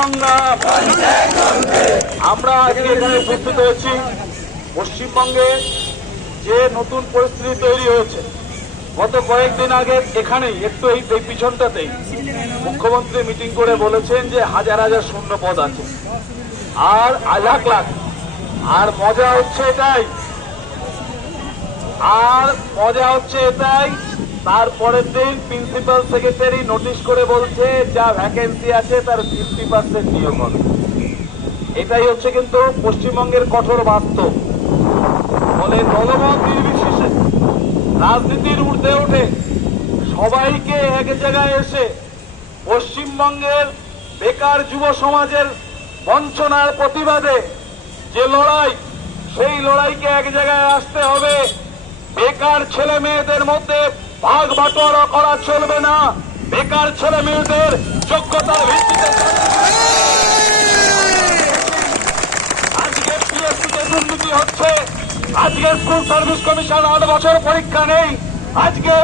সংগ্রাম। আমরা আজকে এখানে উপস্থিত হয়েছি পশ্চিমবঙ্গে যে নতুন পরিস্থিতি তৈরি হয়েছে। গত কয়েকদিন আগে এখানেই একটু এই পিছনটাতেই মুখ্যমন্ত্রী মিটিং করে বলেছেন যে হাজার হাজার শূন্য পদ আছে আর লাখ লাখ। আর মজা হচ্ছে এটাই তারপরের দিন প্রিন্সিপাল সেক্রেটারি নোটিশ করে বলছে যা ভ্যাকেন্সি আছে তার 50% নিয়োগ হবে। এটাই হচ্ছে কিন্তু পশ্চিমবঙ্গের কঠোর বাস্তব। ফলে দলমত নির্বিশেষে রাজনীতির ঊর্ধ্বে উঠে সবাইকে এক জায়গায় এসে পশ্চিমবঙ্গের বেকার যুব সমাজের বঞ্চনার প্রতিবাদে যে লড়াই, সেই লড়াইকে এক জায়গায় আসতে হবে। বেকার ছেলে মেয়েদের মধ্যে ভাগ বাটোয়ারা করা চলবে না। বেকার ছেলে মেয়েদের যোগ্যতার ভিত্তিতে আজকে পিএসসিতে দুর্নীতি হচ্ছে, আজকে স্কুল সার্ভিস কমিশন 8 বছর পরীক্ষা নেই, আজকে